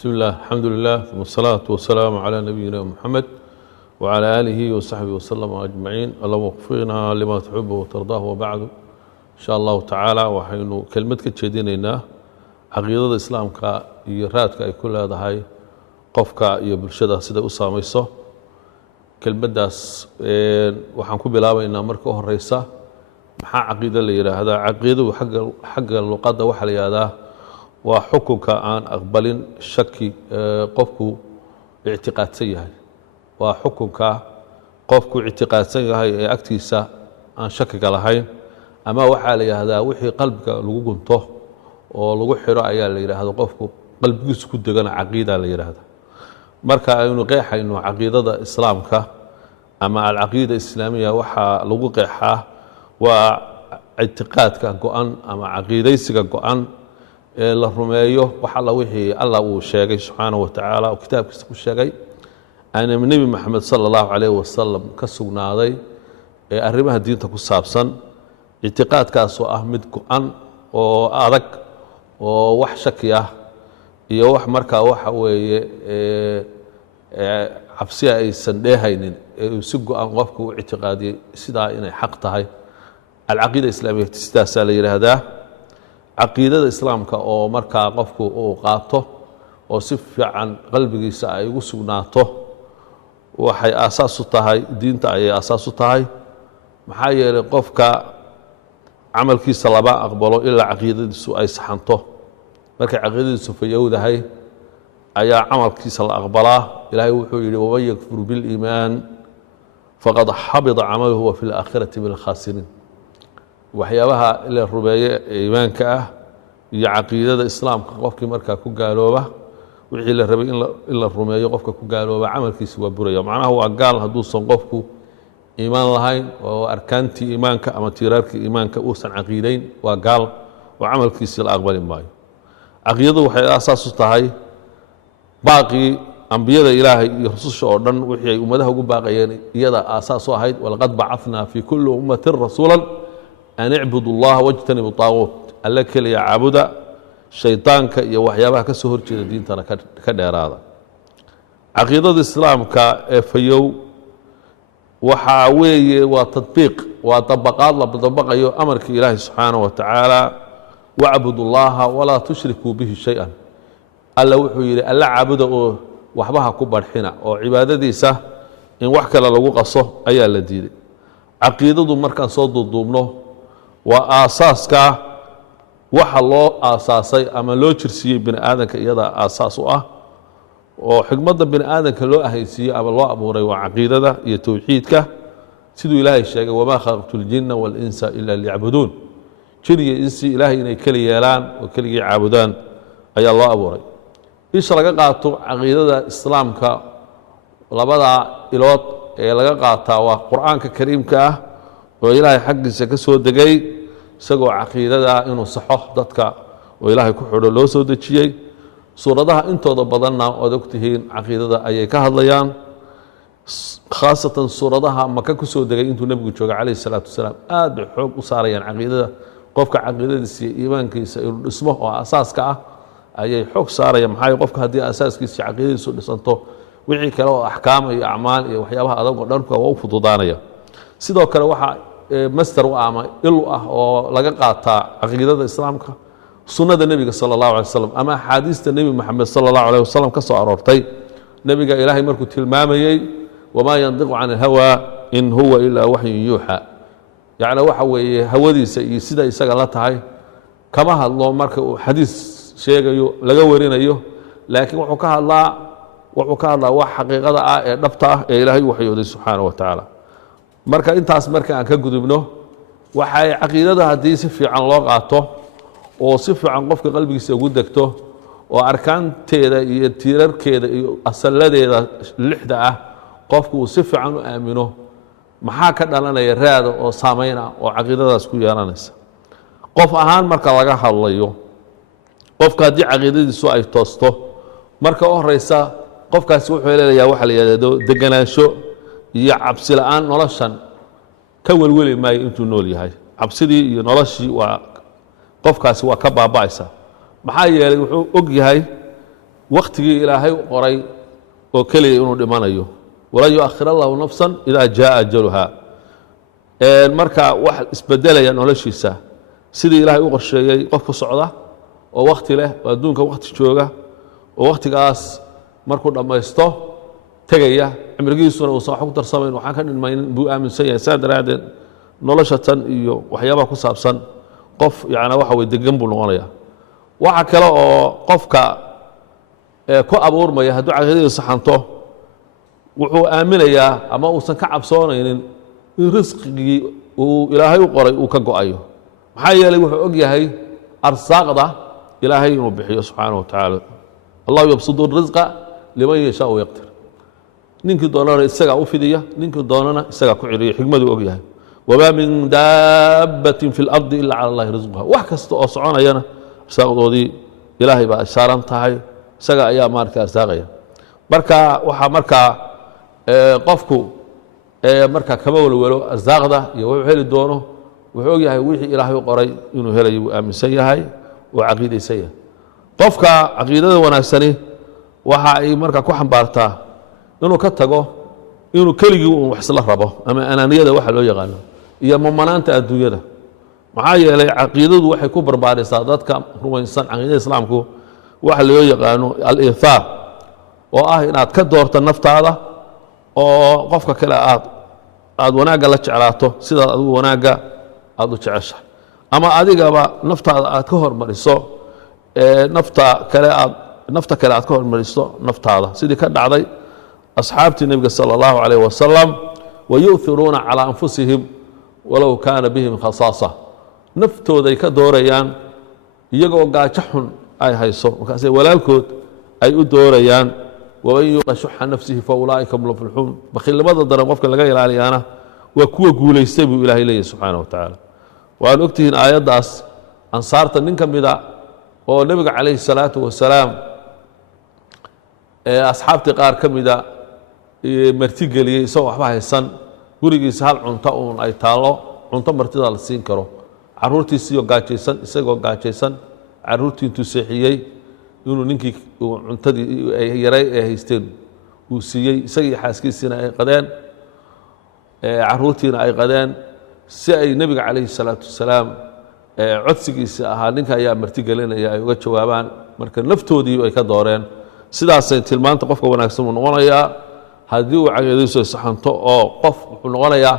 بسم الله الحمد لله ثم الصلاة والسلام على نبينا محمد وعلى آله وصحبه وسلم أجمعين. اللهم وفقنا لما تحبه وترضاه وبعد إن شاء الله تعالى وحين كلمة كتشديننا عقيدة الإسلام كيرات كل هذا هاي قفك يبرشده سيدا أساميسه كلمة داس وحنكون بلاوي إن مركه الرئيسة محا عقيدة اللي هذا عقيدة حق اللقادة وحلي هذا وحكمك عن أقبل شكي قفك اعتقاد سيئة وحكمك قفك اعتقاد سيئة أكتيسا عن شكك لهين أما وحالي هذا وحي قلبك لغو قنطه ولغو حراء اللي هذا قفك قلبك سكود دقنا عقيدة اللي هذا مركا أنه قيحة إنه عقيدة إسلامك أما العقيدة الإسلامية وحا لغو قيحة واعتقادك قوان أما عقيديسك قوان la rumeeyo wax alla wixii alla uu sheegay subxaanahu wa tacaala oo kitaabkiisa ku sheegay ana nabi maxamed sallallahu alayhi wasallam ka sugnaaday ee arrimaha diinta ku saabsan ictiqaadkaas oo ah mid go'an oo adag oo wax shaki ah iyo wax markaa waxa weeye cabsi aysan dheehaynin si go'an qofku u ictiqaadiyay sidaa inay xaq tahay alcaqiida islaamiyada sidaasaa la yidhaahdaa caqiidada islaamka oo markaa qofku uu qaato oo si fiican qalbigiisa ay ugu sugnaato waxay aasaas u tahay diinta ayay aasaas u tahay maxaa yeelay qofka camalkiisa laba aqbalo ilaa caqiidadiisu ay saxanto markay caqiidadiisu fayowdahay ayaa camalkiisa la aqbalaa ilaahay wuxuu yidhi waman yakfur biliimaan faqad xabida camaluhu wa fi laakhirati min alkhaasiriin waxyaabaha la rumeeye iimaanka ah iyo caqiidada islaamka qofkii markaa ku gaalooba wixii la rabay in la rumeeyo qofka ku gaalooba camalkiisa waa buraya macnaha waa gaal hadduusan qofku iimaan lahayn oo arkaantii iimaanka ama tiiraarkii iimaanka uusan caqiidayn waa gaal oo camalkiisii la aqbali maayo caqiidadu waxay aasaas u tahay baaqii ambiyada ilaahay iyo rususha oo dhan wixii ay ummadaha ugu baaqayeen iyada aasaas u ahayd walaqad bacathnaa fii kulli ummatin rasuulan أن اعبدوا الله واجتنبوا الطاغوت alla keliya caabuda shaydaanka iyo waxyaabaha ka soo horjeeda diintana ka dheeraada caqiidada islaamka ee fayow waxaa weeye waa tadbiiq waa dabaqaad la dabaqayo amarka ilaahay subxaanahu wa tacaala wacbudu llaha walaa tushrikuu bihi shay-an alla wuxuu yidhi alla caabuda oo waxbaha ku barxina oo cibaadadiisa in wax kale lagu qaso ayaa la diiday caqiidadu markaan soo duuduubno waa aasaaska waxa loo aasaasay ama loo jirsiiyey bini aadanka iyada aasaas u ah oo xigmadda bini aadanka loo ahaysiiyey ama loo abuuray waa caqiidada iyo towxiidka siduu ilaahay sheegay wamaa khalaqtu ljinna waalinsa ila liyacbuduun jin iyo insi ilaahay inay keli yeelaan oo keligii caabudaan ayaa loo abuuray isha laga qaato caqiidada islaamka labada ilood ee laga qaataa waa qur'aanka kariimka ah oo ilaahay xaggiisa ka soo degay isagoo caqiidada inuu saxo dadka oo ilaahay ku xidho loo soo dejiyey suuradaha intooda badanna ood ogtihiin caqiidada ayay ka hadlayaan khaasatan suuradaha maka ku soo degay intuu nebigu joogay calayhi salaatu wasalaam aad bay xoog u saarayaan caqiidada qofka caqiidadiisa iyo iimaankiisa inuu dhismo oo asaaska ah ayay xoog saarayaan maxaa qofka haddii asaaskiisa iyo caqiidadiisu dhisanto wixii kale oo axkaam iyo acmaal iyo waxyaabaha adag oo dhanka waa u fududaanaya sidoo kale waxaa master u ama ilu ah oo laga qaataa caqiidada islaamka sunnada nebiga sala allahu alay wasalam ama axaadiista nebi moxamed sala allahu alayh wasalam ka soo aroortay nebiga ilaahay markuu tilmaamayey wamaa yandiqu can alhawa in huwa ilaa waxyun yuuxa yacni waxa weeye hawadiisa iyo sida isaga la tahay kama hadlo marka uu xadiis sheegayo laga warinayo laakiin wuxuu ka hadlaa wax xaqiiqada ah ee dhabta ah ee ilaahay u waxyooday subxaanahu wa tacaala marka intaas marka aan ka gudubno waxay caqiidada haddii si fiican loo qaato oo si fiican qofka qalbigiisa ugu degto oo arkaanteeda iyo tiirarkeeda iyo asalladeeda lixda ah qofku uu si fiican u aamino maxaa ka dhalanaya raada oo saamayn ah oo caqiidadaas ku yeelanaysa qof ahaan marka laga hadlayo qofka haddii caqiidadiisu ay toosto marka u horeysa qofkaasi wuxuu leeyahay waxa la yidhaahdo deganaansho iyo cabsi la'aan noloshan ka welweli maayo intuu nool yahay cabsidii iyo noloshii waa qofkaasi waa ka baaba'aysa maxaa yeelay wuxuu og yahay waqtigii ilaahay u qoray oo keliya inuu dhimanayo walan yuakhir allahu nafsan idaa jaa ajaluha marka wax isbedelaya noloshiisa sidii ilaahay u qorsheeyey qof ku socda oo waqti leh oo adduunka waqti jooga oo waqtigaas markuu dhammaysto tegaya cimrigiisuna uusan wax ku darsamayn waxaan ka dhilmaynin buu aaminsan yahay saa daraaddeed nolosha tan iyo waxyaabaha ku saabsan qof yacni waxa way degan buu noqonayaa waxa kale oo qofka ku abuurmaya hadduu caqiidadiisa xanto wuxuu aaminayaa ama uusan ka cabsoonaynin in risqigii uu ilaahay u qoray uu ka go'ayo maxaa yeelay wuxuu og yahay arsaaqda ilaahay inuu bixiyo subxaanahu wa tacaala allahu yabsudu risqa liman yashaau yaqdir ninkii doonana isagaa u fidiya ninkii doonana isagaa ku celiya xigmaduu og yahay wamaa min daabbatin fi lardi ila cala allahi risquha wax kasta oo soconayana arsaaqdoodii ilaahay baa saaran tahay isaga ayaa maaragta arsaaqaya marka waxaa markaa qofku markaa kama walwalo arsaaqda iyo wuxuu heli doono wuxuu og yahay wixii ilaahay u qoray inuu helayo wuu aaminsan yahay oo caqiidaysan yahay qofka caqiidada wanaagsani waxa ay markaa ku xambaartaa inuu ka tago inuu keligii uu wax isla rabo ama anaaniyada waxa loo yaqaano iyo mamanaanta adduunyada maxaa yeelay caqiidadu waxay ku barbaarisaa dadka rumaysan caqiidada islaamku waxa loo yaqaano al-iithaar oo ah inaad ka doorto naftaada oo qofka kale aad wanaagga la jeclaato sidaad adigu wanaagga aad u jeceshahay ama adigaba naftaada aad ka hormariso nafta kale aad ka hormariso naftaada sidii ka dhacday asxaabtii nebiga sala allahu calayh wasalam wayu'hiruuna calaa anfusihim walow kaana bihim khasaasa naftooday ka doorayaan iyagoo gaajo xun ay hayso markaasay walaalkood ay u doorayaan waman yuuqa shuxa nafsihi fa ulaa'ika hum lmuflixuun bakhiilnimada daran qofka laga ilaaliyaana waa kuwa guulaystay buu ilaahay leeyahy subxaanahu wa tacaala waxaad ogtihiin aayaddaas ansaarta nin ka mida oo nebiga calayhi salaatu wasalaam asxaabtii qaar ka mida martigeliyey isagoo waxba haysan gurigiisa hal cunto uun ay taallo cunto martida la siin karo caruurtiisiioo gaajaysan isagoo gaajaysan caruurtii intuu seexiyey inuu ninkii cuntadii yaray ee haysteen uu siiyey isagii xaaskiisiina ay qadeen caruurtiina ay qadeen si ay nebiga calayhi salaatu wasalaam codsigiisa ahaa ninka ayaa martigelinaya ay uga jawaabaan marka naftoodii ay ka dooreen sidaasay tilmaanta qofka wanaagsan uu noqonayaa haddii uu caqiidadiisu saxanto oo qof wuxuu noqonayaa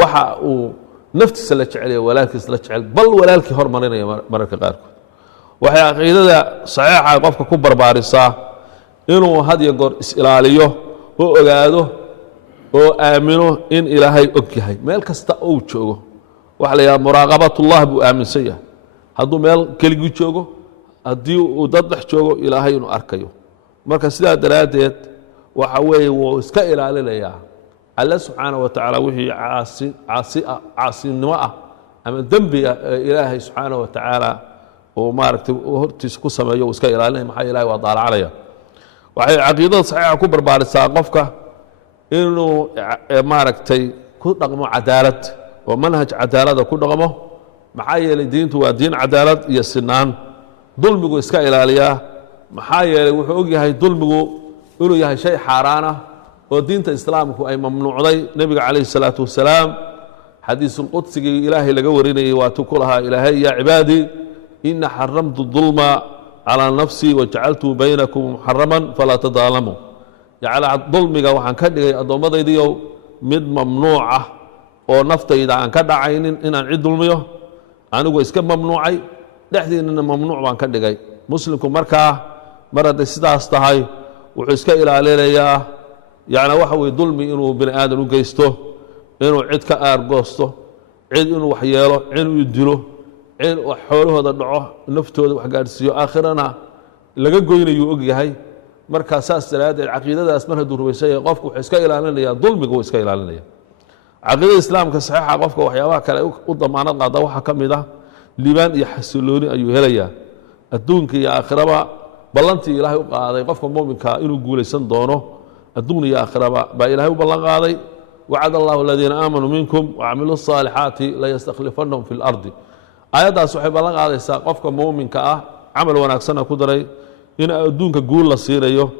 waxa uu naftiisa la jecel yahay walaalkiisa la jecel bal walaalkii hormarinaya mararka qaarkood waxay caqiidada saxiixa qofka ku barbaarisaa inuu had iyo goor is-ilaaliyo oo ogaado oo aamino in ilaahay og yahay meel kasta uu joogo waxa la yidhaha muraaqabatullah buu aaminsan yahay hadduu meel keligii joogo haddii uu dad dhex joogo ilaahay inuu arkayo marka sidaa daraaddeed waxa weeye wuu iska ilaalinayaa alle subxaana wa tacaala wixii caasinimo ah ama dembi ah ee ilaahay subxaana wa tacaala uu maaragtay hortiisa ku sameeyo uu iska ilaalinaya maxaa ilahay waa daalacanaya waxay caqiidada saxiixa ku barbaarisaa qofka inuu maaragtay ku dhaqmo cadaalad oo manhaj cadaalada ku dhaqmo maxaa yeelay diintu waa diin cadaalad iyo sinaan dulmigu iska ilaaliyaa maxaa yeelay wuxuu og yahay dulmigu inuu yahay shay xaaraan ah oo diinta islaamku ay mamnuucday nebiga calayhi salaatu wasalaam xadiisulqudsigii ilaahay laga warinayay waatuu ku lahaa ilaahay yaa cibaadii ina xaramtu dulma calaa nafsii wajacaltuu baynakum muxaraman falaa tadaalamuu yacni dulmiga waxaan ka dhigay addoommadaydiiow mid mamnuuc ah oo naftayda aan ka dhacaynin inaan cid dulmiyo anigu iska mamnuucay dhexdiinana mamnuuc baan ka dhigay muslimku markaa mar hadday sidaas tahay wuxuu iska ilaalinayaa yacni waxa weye dulmi inuu bini aadan u geysto inuu cid ka aargoosto cid inuu wax yeelo cid inuu dilo cid xoolahooda dhaco naftooda wax gaadhsiiyo aakhirana laga goynayuu og yahay markaa saas daraaddeed caqiidadaas mar hadduu rumaysan yahay qofku wuxuu iska ilaalinayaa dulmiga wuu iska ilaalinaya caqiidada islaamka saxiixa qofka waxyaabaha kale u damaanad qaada waxaa ka mid ah liibaan iyo xasilooni ayuu helayaa adduunka iyo aakhiraba ballantii ilaahay u qaaday qofka muminkaa inuu guulaysan doono adduun iyo aakhiraba baa ilaahay u ballan qaaday wacad allahu aladiina aamanuu minkum wacamiluu الصaalixaati layastakhlifannahum fi اlardi aayaddaas waxay ballan qaadaysaa qofka muminka ah camal wanaagsana ku daray in adduunka guul la siinayo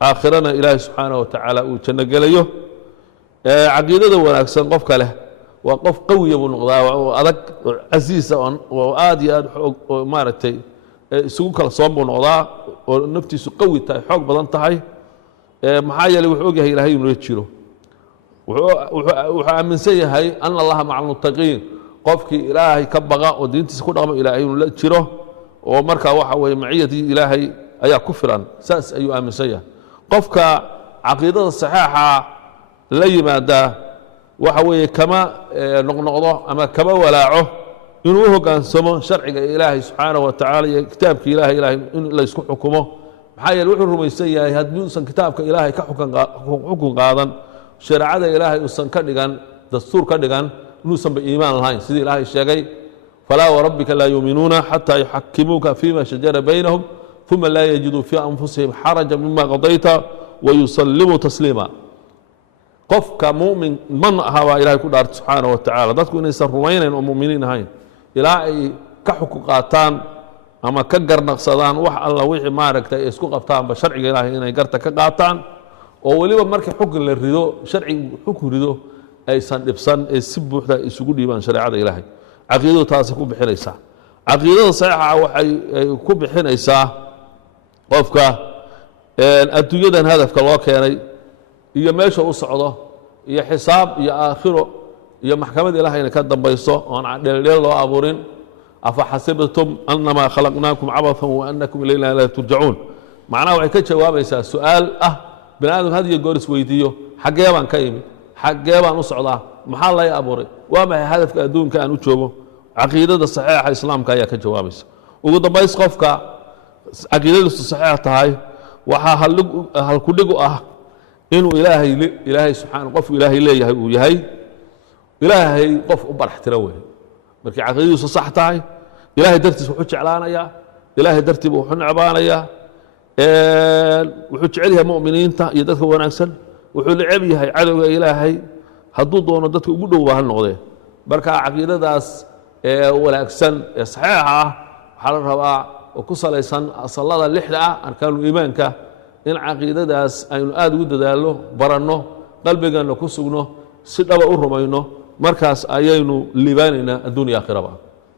aakhirana ilaahay subxaanaه watacaala uu janno gelayo caqiidada wanaagsan qofka leh waa qof qawiya buu noqdaa oo adag oo casiisa oo aad iyo aad oo maaragtay isugu kalsoon buu noqdaa oo naftiisu qawi tahay xoog badan tahay maxaa yeelay wuxuu ogyahay ilaahay inuu la jiro wuxuu aaminsan yahay ana allaha maca almuttaqiin qofkii ilaahay ka baqa oo diintiisa ku dhaqmo ilaahay inuu la jiro oo markaa waxa weeye maciyadii ilaahay ayaa ku filan saas ayuu aaminsan yahay qofka caqiidada saxiixa la yimaada waxa weeye kama noqnoqdo ama kama walaaco inuu u hoggaansamo sharciga ilaahay subxaanaه wa tacaala iyo kitaabka ilaahay in la isku xukumo maxaa yeele wuxuu rumaysan yahay haddii uusan kitaabka ilaahay ka xukun qaadan shareecada ilaahay uusan ka dhigan dastuur ka dhigan inuusanba iimaan lahayn sidii ilaahay sheegay falaa warabbika laa yuuminuuna xataa yuxakimuuka fima shajara baynahum uma laa yajiduu fii anfusihim xaraja mima qadayta wayusallimuu tasliima qofka mumin man aha baa ilahay ku dhaartay subxaanaه wa tacaala dadku inaysan rumaynayn oo muminiin ahayn ilaa ay ka xukun qaataan ama ka garnaqsadaan wax alla wixii maaragtay ay isku qabtaanba sharciga ilaahay inay garta ka qaataan oo weliba markii xukun la rido sharcigu xukun rido aysan dhibsan ee si buuxda isugu dhiibaan shareecada ilaahay caqiidadu taasay ku bixinaysaa caqiidada saxiixa waxay ku bixinaysaa qofka adduunyadan hadafka loo keenay iyo meesha u socdo iyo xisaab iyo aakhiro iyo maxkamad ilaahayna ka dambayso oon dheeldheel loo abuurin afa xasibtum annamaa khalaqnaakum cabathan wa annakum ilayna laa turjacuun macnaha waxay ka jawaabaysaa su-aal ah bini aadam had iyo goor isweydiiyo xaggee baan ka imid xaggee baan u socdaa maxaa lay abuuray waa maxay hadafka adduunka aan u joogo caqiidada saxiixa islaamka ayaa ka jawaabaysa ugu dambays qofka caqiidadiisu saxiixa tahay waxaa halkudhig u ah inuu ilaahay subxaana qofku ilaahay leeyahay uu yahay ilaahay qof u barax tira weeye markii caqiidadiisu sax tahay ilaahay dartiis wuxuu jeclaanayaa ilaahay dartiiba wuxuu necbaanayaa wuxuu jecel yahay mu'miniinta iyo dadka wanaagsan wuxuu neceb yahay cadowga ilaahay hadduu doono dadka ugu dhow baa ha noqdee marka caqiidadaas wanaagsan ee saxiixa ah waxaa la rabaa oo ku salaysan asallada lixda ah arkaanul iimaanka in caqiidadaas aynu aad ugu dadaalno baranno qalbiganna ku sugno si dhaba u rumayno markaas ayaynu liibaanaynaa adduun iyo aakhiraba